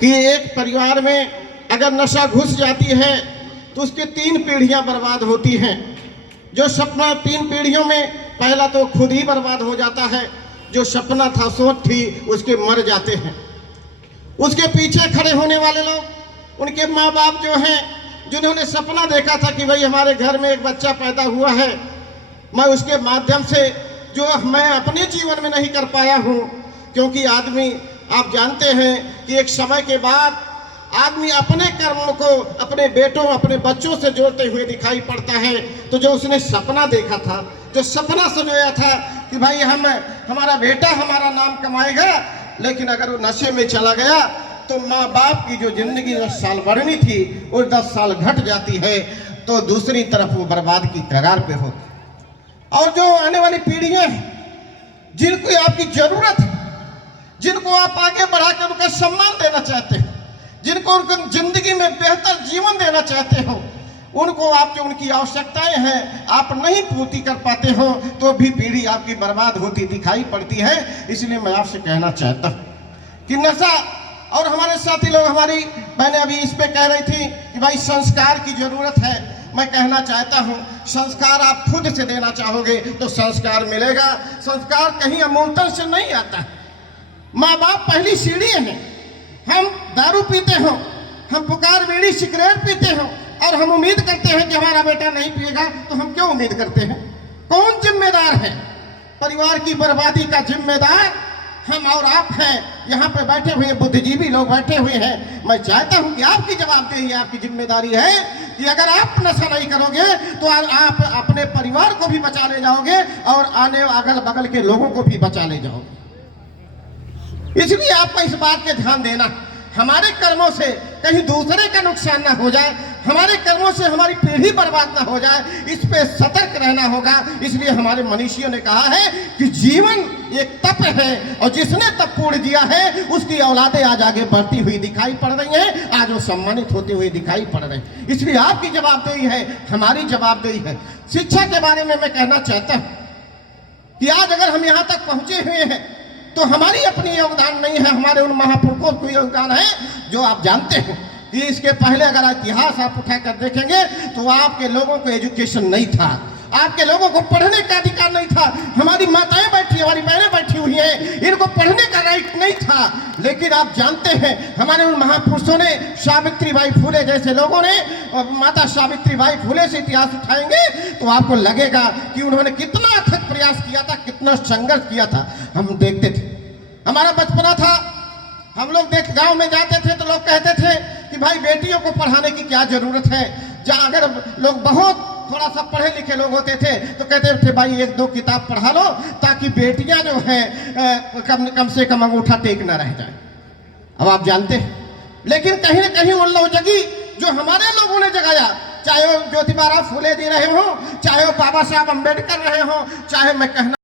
कि एक परिवार में अगर नशा घुस जाती है तो उसकी 3 पीढ़ियां बर्बाद होती हैं। जो सपना 3 पीढ़ियों में पहला तो खुद ही बर्बाद हो जाता है, जो सपना था सोच थी उसके मर जाते हैं। उसके पीछे खड़े होने वाले लोग उनके माँ बाप जो हैं, जिन्होंने सपना देखा था कि भाई हमारे घर में एक बच्चा पैदा हुआ है, मैं उसके माध्यम से जो मैं अपने जीवन में नहीं कर पाया हूँ, क्योंकि आदमी आप जानते हैं कि एक समय के बाद आदमी अपने कर्मों को अपने बेटों अपने बच्चों से जोड़ते हुए दिखाई पड़ता है। तो जो उसने सपना देखा था, जो सपना सजोया था कि भाई हमारा बेटा हमारा नाम कमाएगा, लेकिन अगर वो नशे में चला गया तो माँ बाप की जो जिंदगी 10 साल बढ़नी थी वो 10 साल घट जाती है, तो दूसरी तरफ वो बर्बाद की कगार पे होती। और जो आने वाली पीढ़ियां हैं जिनको आपकी जरूरत है, जिनको आप आगे बढ़ाकर उनका सम्मान देना चाहते हैं, जिनको उनको जिंदगी में बेहतर जीवन देना चाहते हो, उनको आप जो उनकी आवश्यकताएं हैं आप नहीं पूर्ति कर पाते हो, तो भी पीढ़ी आपकी बर्बाद होती दिखाई पड़ती है। इसलिए मैं आपसे कहना चाहता हूं कि नशा, और हमारे साथी लोग, हमारी बहनें अभी इस पे कह रही थी कि भाई संस्कार की जरूरत है। मैं कहना चाहता हूं संस्कार आप खुद से देना चाहोगे तो संस्कार मिलेगा। संस्कार कहीं अमूलतन से नहीं आता। माँ बाप पहली सीढ़ी है। हम दारू पीते हो, हम पुकार बीड़ी सिगरेट पीते हो और हम उम्मीद करते हैं कि हमारा बेटा नहीं पिएगा, तो हम क्यों उम्मीद करते हैं? कौन जिम्मेदार है? परिवार की बर्बादी का जिम्मेदार हम और आप हैं। यहाँ पे बैठे हुए बुद्धिजीवी लोग बैठे हुए हैं। मैं चाहता हूँ कि आपकी जवाबदेही, आपकी जिम्मेदारी है कि अगर आप नशा नहीं करोगे तो आप अपने परिवार को भी बचा ले जाओगे और आने अगल बगल के लोगों को भी बचा ले जाओगे। इसलिए आपको इस बात के ध्यान देना, हमारे कर्मों से कहीं दूसरे का नुकसान ना हो जाए, हमारे कर्मों से हमारी पीढ़ी बर्बाद ना हो जाए, इस पे सतर्क रहना होगा। इसलिए हमारे मनीषियों ने कहा है कि जीवन एक तप है और जिसने तप पूर्ण दिया है उसकी औलादें आज आगे बढ़ती हुई दिखाई पड़ रही हैं, आज वो सम्मानित होते हुए दिखाई पड़ रहे हैं। इसलिए आपकी जवाबदेही है, हमारी जवाबदेही है। शिक्षा के बारे में मैं कहना चाहता हूं कि आज अगर हम यहाँ तक पहुंचे हुए हैं तो हमारी अपनी योगदान नहीं है, हमारे उन महापुरुषों को योगदान है जो आप जानते हैं कि इसके पहले अगर इतिहास आप उठाकर देखेंगे तो आपके लोगों को एजुकेशन नहीं था, आपके लोगों को पढ़ने का अधिकार नहीं था। हमारी माताएं बैठी, हमारी बहनें बैठी हुई हैं, इनको पढ़ने का राइट नहीं था। लेकिन आप जानते हैं हमारे उन महापुरुषों ने, सावित्रीबाई फुले जैसे लोगों ने, माता सावित्रीबाई फुले से इतिहास उठाएंगे तो आपको लगेगा कि उन्होंने कितना अथक प्रयास किया था, कितना संघर्ष किया था। हम देखते थे, हमारा बचपना था, हम लोग गांव में जाते थे तो लोग कहते थे कि भाई बेटियों को पढ़ाने की क्या जरूरत है। जहाँ अगर लोग बहुत थोड़ा सा पढ़े लिखे लोग होते थे तो कहते थे भाई 1-2 किताब पढ़ा लो ताकि बेटियां जो हैं कम से कम अंगूठा टेक ना रह जाए। अब आप जानते हैं, लेकिन कहीं ना कहीं उन लोग जगी जो हमारे लोगों ने जगाया, चाहे वो ज्योतिबा फूले जी रहे हो, चाहे वो बाबा साहब अम्बेडकर रहे हो, चाहे मैं कहना